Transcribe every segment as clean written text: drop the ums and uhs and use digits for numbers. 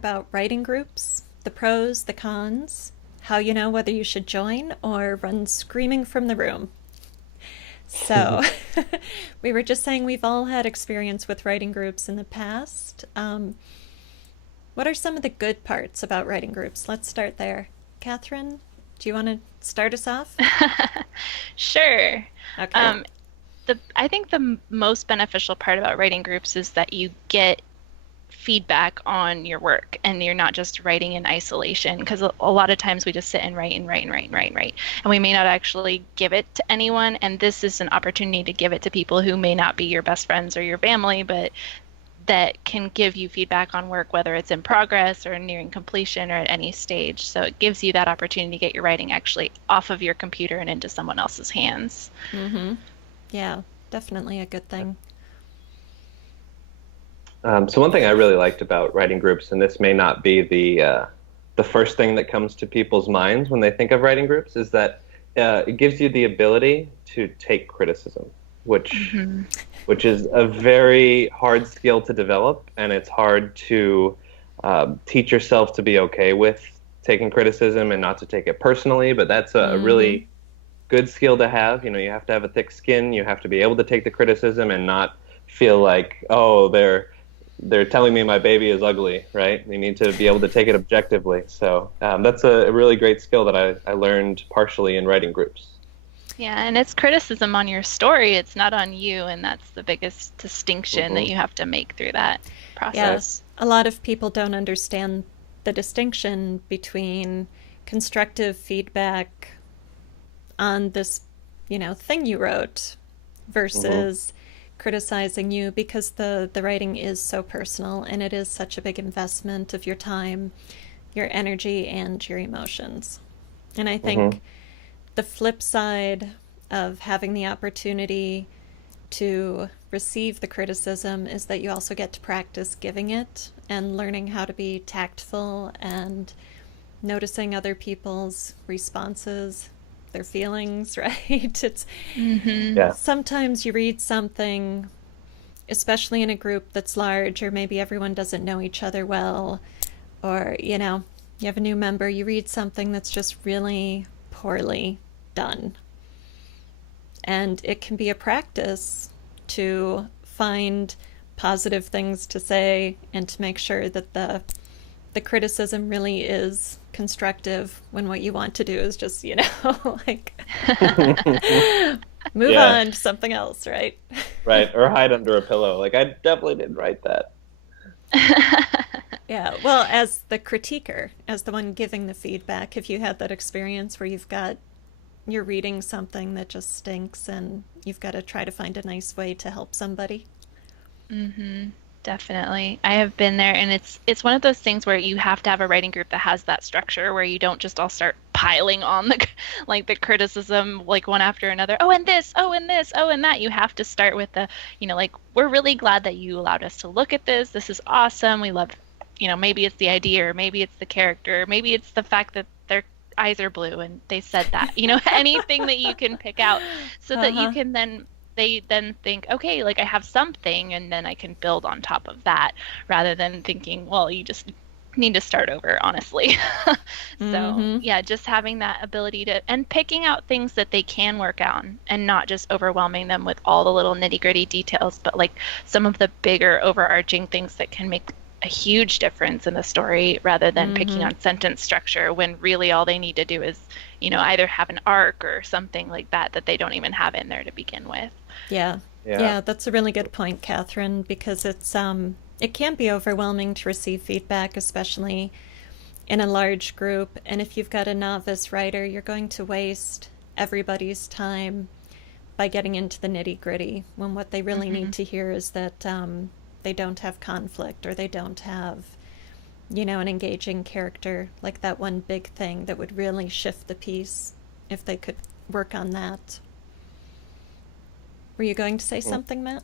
about writing groups, the pros, the cons, how you know whether you should join or run screaming from the room. So, we were just saying we've all had experience with writing groups in the past. What are some of the good parts about writing groups? Let's start there. Kathryn, do you want to start us off? Sure. Okay. Um, I think the most beneficial part about writing groups is that you get feedback on your work and you're not just writing in isolation because a lot of times we just sit and write and write and write and write and write and we may not actually give it to anyone, and this is an opportunity to give it to people who may not be your best friends or your family, but that can give you feedback on work, whether it's in progress or nearing completion or at any stage. So it gives you that opportunity to get your writing actually off of your computer and into someone else's hands. Mm-hmm. Yeah, definitely a good thing. So one thing I really liked about writing groups, and this may not be the first thing that comes to people's minds when they think of writing groups, is that it gives you the ability to take criticism, which Hmm. which is a very hard skill to develop, and it's hard to teach yourself to be okay with taking criticism and not to take it personally. But that's a Mm-hmm. really good skill to have. You know, you have to have a thick skin. You have to be able to take the criticism and not feel like, oh, they're telling me my baby is ugly, right? You need to be able to take it objectively. So that's a really great skill that I learned partially in writing groups. Yeah, and it's criticism on your story. It's not on you, and that's the biggest distinction that Hmm. you have to make through that Yeah, process. a lot of people don't understand the distinction between constructive feedback on this, thing you wrote Hmm. versus criticizing you because the writing is so personal and it is such a big investment of your time, your energy, and your emotions. And I think Hmm. the flip side of having the opportunity to receive the criticism is that you also get to practice giving it and learning how to be tactful and noticing other people's responses, their feelings, right? It's Hmm. Yeah. sometimes you read something, especially in a group that's large, or maybe everyone doesn't know each other well, or, you have a new member, you read something that's just really poorly done. And it can be a practice to find positive things to say and to make sure that the criticism really is constructive when what you want to do is just, like move Yeah. on to something else, right? Right. Or hide under a pillow. Like I definitely didn't write that. Yeah. Well, as the critiquer, as the one giving the feedback, have you had that experience where you're reading something that just stinks and you've got to try to find a nice way to help somebody? Hmm. Definitely. I have been there, and it's one of those things where you have to have a writing group that has that structure where you don't just all start piling on the like the criticism like one after another. Oh, and this, oh, and this, oh, and that. You have to start with like we're really glad that you allowed us to look at this. This is awesome. We love, maybe it's the idea, or maybe it's the character, maybe it's the fact that their eyes are blue and they said that. Anything that you can pick out so Uh that you huh. can then they then think, okay, like I have something, and then I can build on top of that rather than thinking, well, you just need to start over, honestly. Mm So, hmm. yeah, just having that ability to, and picking out things that they can work on and not just overwhelming them with all the little nitty-gritty details, but like some of the bigger overarching things that can make a huge difference in the story rather than Mm picking hmm. on sentence structure when really all they need to do is, either have an arc or something like that that they don't even have in there to begin with. Yeah. Yeah. Yeah, that's a really good point, Catherine, because it can be overwhelming to receive feedback, especially in a large group. And if you've got a novice writer, you're going to waste everybody's time by getting into the nitty gritty when what they really Hmm. need to hear is that they don't have conflict or they don't have, an engaging character, like that one big thing that would really shift the piece if they could work on that. Were you going to say something, Matt?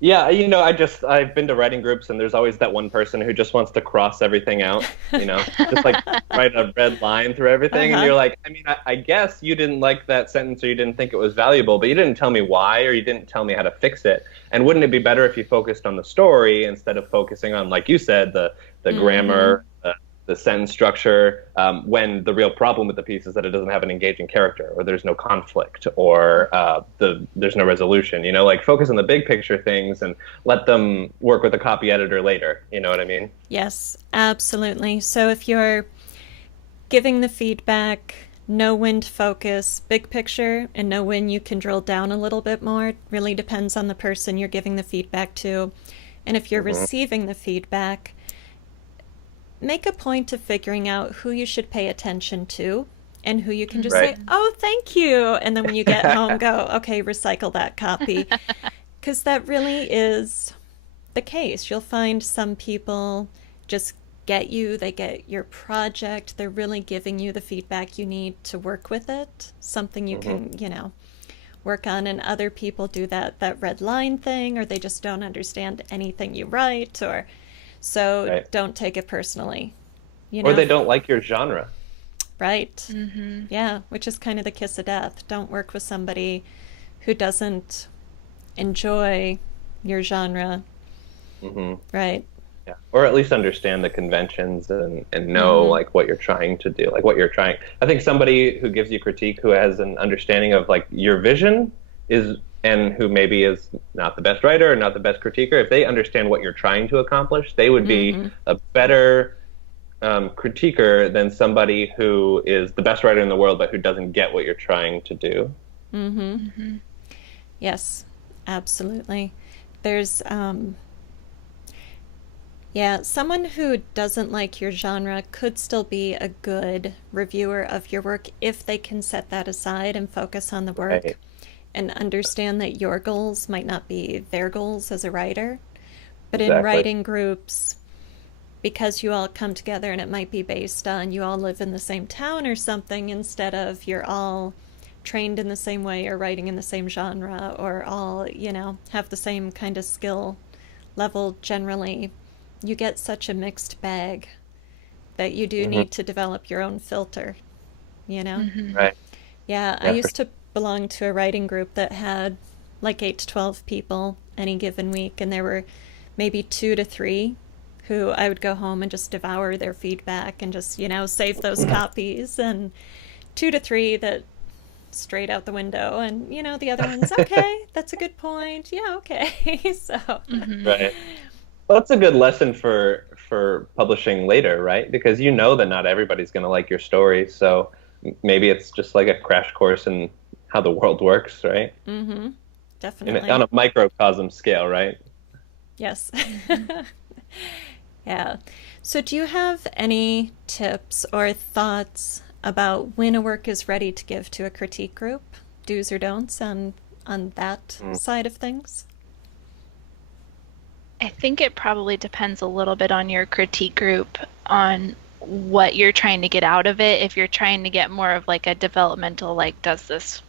Yeah, I've been to writing groups, and there's always that one person who just wants to cross everything out, just like write a red line through Uh everything. And huh. you're like, I mean, I guess you didn't like that sentence or you didn't think it was valuable, but you didn't tell me why or you didn't tell me how to fix it. And wouldn't it be better if you focused on the story instead of focusing on, like you said, the the Mm-hmm. grammar, the sentence structure, when the real problem with the piece is that it doesn't have an engaging character, or there's no conflict, or there's no resolution. You know, like focus on the big picture things and let them work with the copy editor later. You know what I mean? Yes, absolutely. So if you're giving the feedback, know when to focus big picture and know when you can drill down a little bit more. It really depends on the person you're giving the feedback to. And if you're Hmm. receiving the feedback, make a point of figuring out who you should pay attention to and who you can just Right. say, oh, thank you. And then when you get home, go, okay, recycle that copy. Because that really is the case. You'll find some people just get you, they get your project, they're really giving you the feedback you need to work with it, something you Hmm. can, work on. And other people do that red line thing, or they just don't understand anything you write, or so Right. don't take it personally, you Or know? they don't like your genre. Right. Mm-hmm. Yeah, which is kind of the kiss of death. Don't work with somebody who doesn't enjoy your genre, Hmm. right? Yeah. Or at least understand the conventions and know Mm-hmm. like what you're trying to do, like what you're trying. I think somebody who gives you critique who has an understanding of like your vision is and who maybe is not the best writer or not the best critiquer, if they understand what you're trying to accomplish, they would be Mm-hmm. a better critiquer than somebody who is the best writer in the world but who doesn't get what you're trying to do. Mm-hmm. Mm-hmm. Yes, absolutely. There's, yeah, someone who doesn't like your genre could still be a good reviewer of your work if they can set that aside and focus on the work Right. and understand that your goals might not be their goals as a writer. But in Exactly. writing groups, because you all come together and it might be based on you all live in the same town or something instead of you're all trained in the same way or writing in the same genre or all, have the same kind of skill level generally, you get such a mixed bag that you do Hmm. need to develop your own filter, you know? Mm-hmm. Right. Yeah, I Yeah, for used to belong to a writing group that had like 8 to 12 people any given week, and there were maybe 2 to 3 who I would go home and just devour their feedback and just, save those sure. copies, and 2 to 3 that straight out the window, and the other one's okay, that's a good point. Yeah, okay. So, Mm-hmm. Right. Well, that's a good lesson for publishing later, right? Because you know that not everybody's going to like your story, so maybe it's just like a crash course in how the world works, right? mm-hmm, On definitely. a microcosm scale, right? Yes. Mm-hmm. Yeah. So, do you have any tips or thoughts about when a work is ready to give to a critique group? Do's or don'ts on that Mm. side of things? I think it probably depends a little bit on your critique group on what you're trying to get out of it. If you're trying to get more of like a developmental, like, does this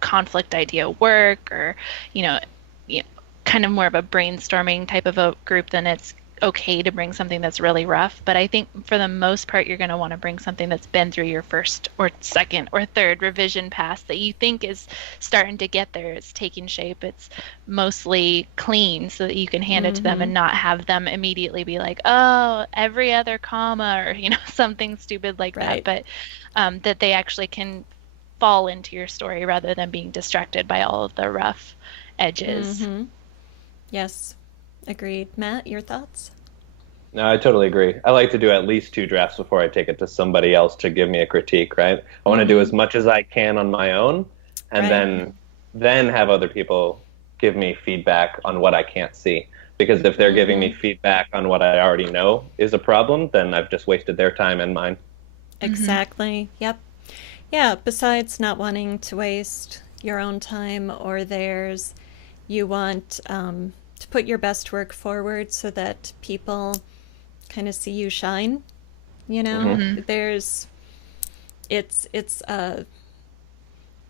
conflict idea work, or, you know, you know, kind of more of a brainstorming type of a group, then it's okay to bring something that's really rough. But I think for the most part, you're going to want to bring something that's been through your first or second or third revision pass that you think is starting to get there. It's taking shape. It's mostly clean so that you can hand it to them Mm-hmm. and not have them immediately be like, oh, every other comma, or, something stupid like that. Right. But that they actually can fall into your story rather than being distracted by all of the rough edges. Mm-hmm. Yes. Agreed. Matt, your thoughts? No, I totally agree. I like to do at least two drafts before I take it to somebody else to give me a critique, right? I want to do Mm-hmm. as much as I can on my own and Right. then have other people give me feedback on what I can't see. Because if they're giving Mm-hmm. me feedback on what I already know is a problem, then I've just wasted their time and mine. Mm-hmm. Exactly. Yep. Yeah, besides not wanting to waste your own time or theirs, you want to put your best work forward so that people kind of see you shine. Hmm. Mm-hmm. It's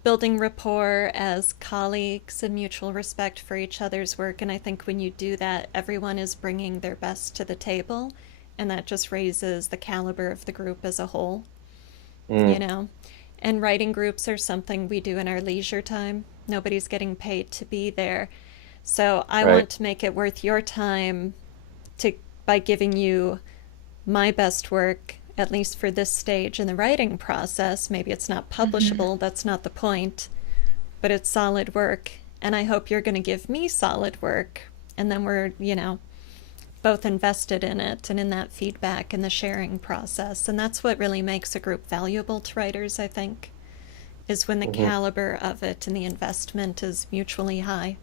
building rapport as colleagues and mutual respect for each other's work. And I think when you do that, everyone is bringing their best to the table, and that just raises the caliber of the group as a whole, you Mm, know? And writing groups are something we do in our leisure time. Nobody's getting paid to be there. So I right. want to make it worth your time to by giving you my best work, at least for this stage in the writing process. Maybe it's not publishable, that's not the point, but it's solid work. And I hope you're going to give me solid work. And then we're, both invested in it and in that feedback and the sharing process. And that's what really makes a group valuable to writers, I think, is when the caliber of it and the investment is mutually high.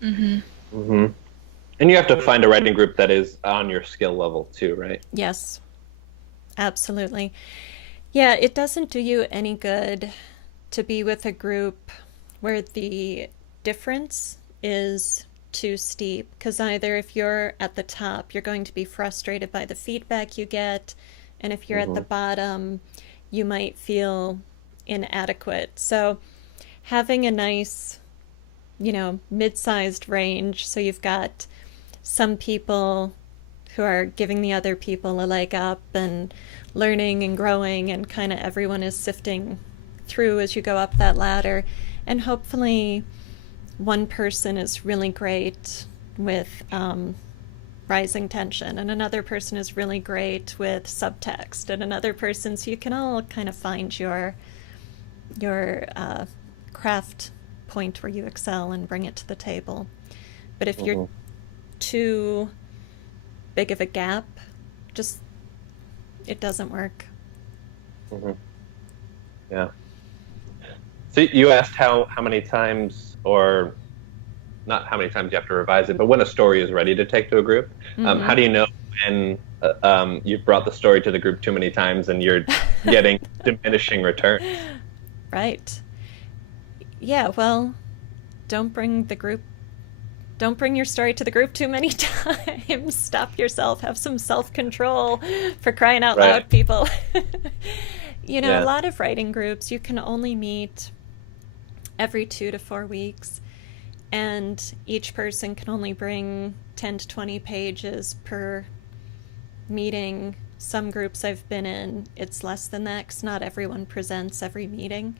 And you have to find a writing group that is on your skill level too, right? Yes, absolutely. Yeah, it doesn't do you any good to be with a group where the difference is too steep, because either if you're at the top, you're going to be frustrated by the feedback you get, and if you're at the bottom, you might feel inadequate. So having a nice, mid-sized range, so you've got some people who are giving the other people a leg up and learning and growing, and kind of everyone is sifting through as you go up that ladder. And hopefully one person is really great with rising tension, and another person is really great with subtext, and another person, so you can all kind of find your craft point where you excel and bring it to the table. But if you're too big of a gap, just it doesn't work. Yeah. So you asked how many times, or not how many times you have to revise it, but when a story is ready to take to a group. How do you know when you've brought the story to the group too many times and you're getting diminishing returns? Right. Yeah, well, don't bring your story to the group too many times. Stop yourself. Have some self-control, for crying out loud, people. A lot of writing groups, you can only meet every 2 to 4 weeks, and each person can only bring 10 to 20 pages per meeting. Some groups I've been in, it's less than that, because not everyone presents every meeting.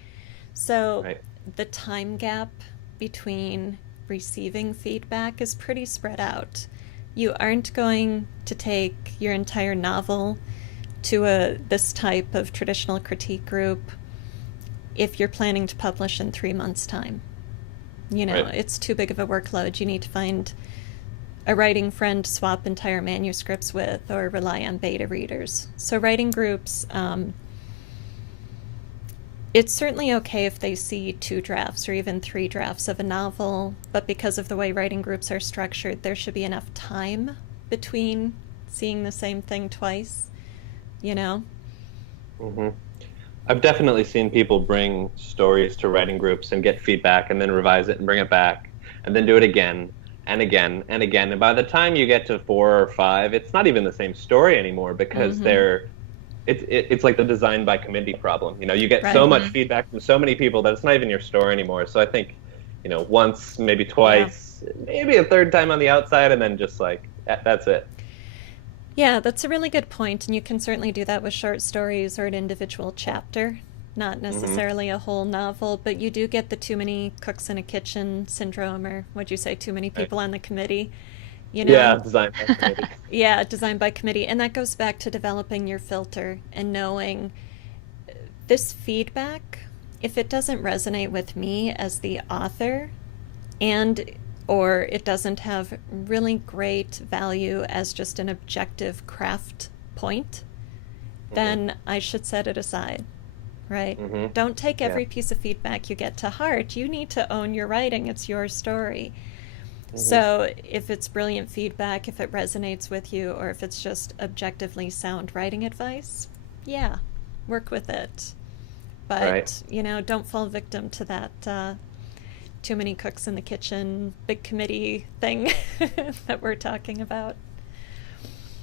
So the time gap between receiving feedback is pretty spread out. You aren't going to take your entire novel to this type of traditional critique group if you're planning to publish in 3 months' time. It's too big of a workload. You need to find a writing friend to swap entire manuscripts with, or rely on beta readers. So writing groups, it's certainly okay if they see 2 drafts or even 3 drafts of a novel, but because of the way writing groups are structured, there should be enough time between seeing the same thing twice, I've definitely seen people bring stories to writing groups and get feedback and then revise it and bring it back and then do it again and again and again. And by the time you get to 4 or 5, it's not even the same story anymore, because it's like the design by committee problem. You get so much feedback from so many people that it's not even your story anymore. So I think, once, maybe twice, maybe a third time on the outside, and then just like, that's it. Yeah, that's a really good point, and you can certainly do that with short stories or an individual chapter, not necessarily a whole novel, but you do get the too many cooks in a kitchen syndrome, or what'd you say, too many people on the committee. Yeah, design by committee. Yeah, design by committee. And that goes back to developing your filter and knowing this feedback, if it doesn't resonate with me as the author, or it doesn't have really great value as just an objective craft point, then I should set it aside, right? Don't take every piece of feedback you get to heart. You need to own your writing. It's your story. So if it's brilliant feedback, if it resonates with you, or if it's just objectively sound writing advice, work with it. But, don't fall victim to that too many cooks in the kitchen, big committee thing that we're talking about.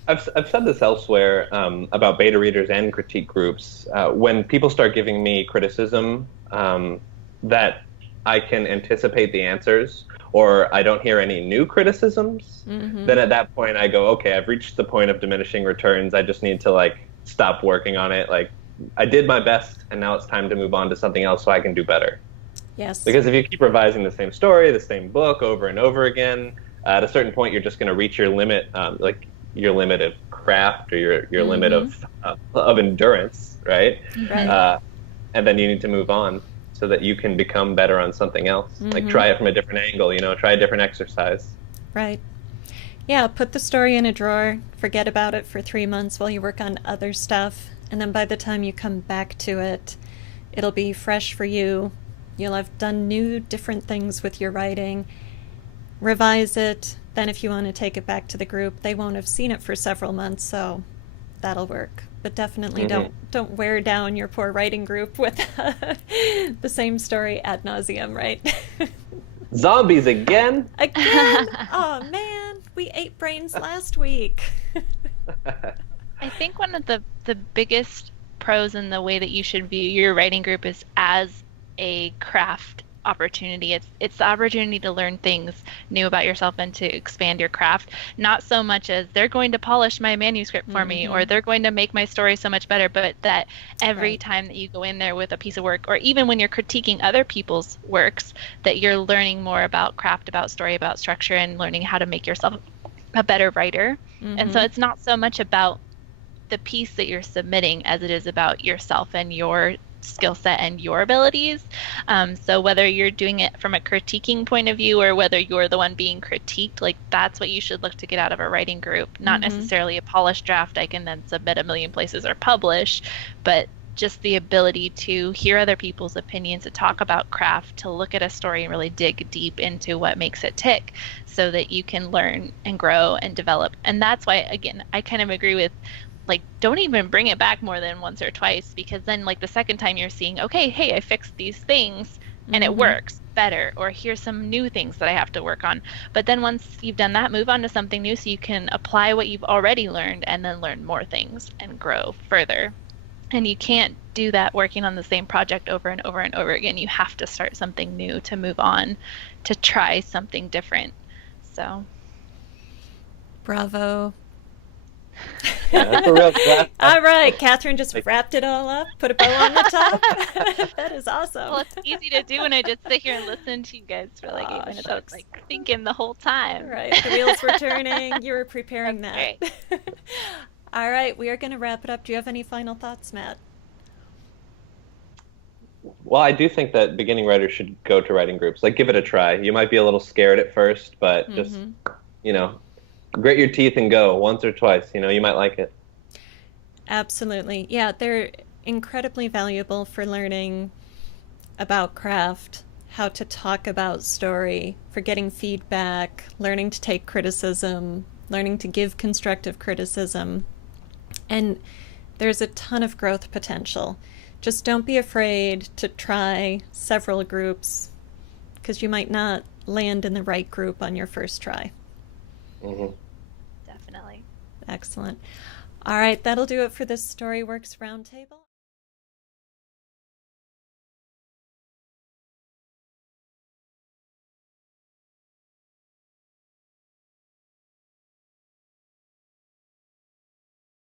I've said this elsewhere about beta readers and critique groups. When people start giving me criticism that I can anticipate the answers, or I don't hear any new criticisms, then at that point I go, okay, I've reached the point of diminishing returns. I just need to stop working on it. I did my best, and now it's time to move on to something else so I can do better. Yes. Because if you keep revising the same story, the same book over and over again, at a certain point you're just going to reach your limit, your limit of craft or your limit of endurance, right? Right. And then you need to move on so that you can become better on something else. Like try it from a different angle, try a different exercise. Right. Yeah, put the story in a drawer, forget about it for 3 months while you work on other stuff, and then by the time you come back to it, it'll be fresh for you. You'll have done new, different things with your writing. Revise it. Then if you want to take it back to the group, they won't have seen it for several months, so that'll work. But definitely don't wear down your poor writing group with the same story ad nauseum, right? Zombies again? Again? Oh man, we ate brains last week. I think one of the biggest pros in the way that you should view your writing group is as a craft opportunity. It's the opportunity to learn things new about yourself and to expand your craft, not so much as they're going to polish my manuscript for me or they're going to make my story so much better, but that every time that you go in there with a piece of work, or even when you're critiquing other people's works, that you're learning more about craft, about story, about structure, and learning how to make yourself a better writer. And so it's not so much about the piece that you're submitting as it is about yourself and your skill set and your abilities. So whether you're doing it from a critiquing point of view or whether you're the one being critiqued, like that's what you should look to get out of a writing group, not necessarily a polished draft I can then submit a million places or publish, but just the ability to hear other people's opinions, to talk about craft, to look at a story and really dig deep into what makes it tick so that you can learn and grow and develop. And that's why, again, I kind of agree with, like, don't even bring it back more than once or twice, because then like the second time you're seeing, okay, hey, I fixed these things and it works better, or here's some new things that I have to work on. But then once you've done that, move on to something new so you can apply what you've already learned and then learn more things and grow further. And you can't do that working on the same project over and over and over again. You have to start something new to move on, to try something different. So Bravo. Yeah, that's a real craft. All right, Kathryn just wrapped it all up, put a bow on the top. That is awesome. Well, it's easy to do when I just sit here and listen to you guys for like 8 minutes. I was like thinking the whole time. Right, the wheels were turning. You were preparing That's that. great. All right, we are going to wrap it up. Do you have any final thoughts, Matt? Well, I do think that beginning writers should go to writing groups. Like, give it a try. You might be a little scared at first, but just, grit your teeth and go once or twice. You might like it. Absolutely. Yeah, they're incredibly valuable for learning about craft, how to talk about story, for getting feedback, learning to take criticism, learning to give constructive criticism. And there's a ton of growth potential. Just don't be afraid to try several groups, because you might not land in the right group on your first try. Definitely. Excellent. All right, that'll do it for this Storyworks Roundtable.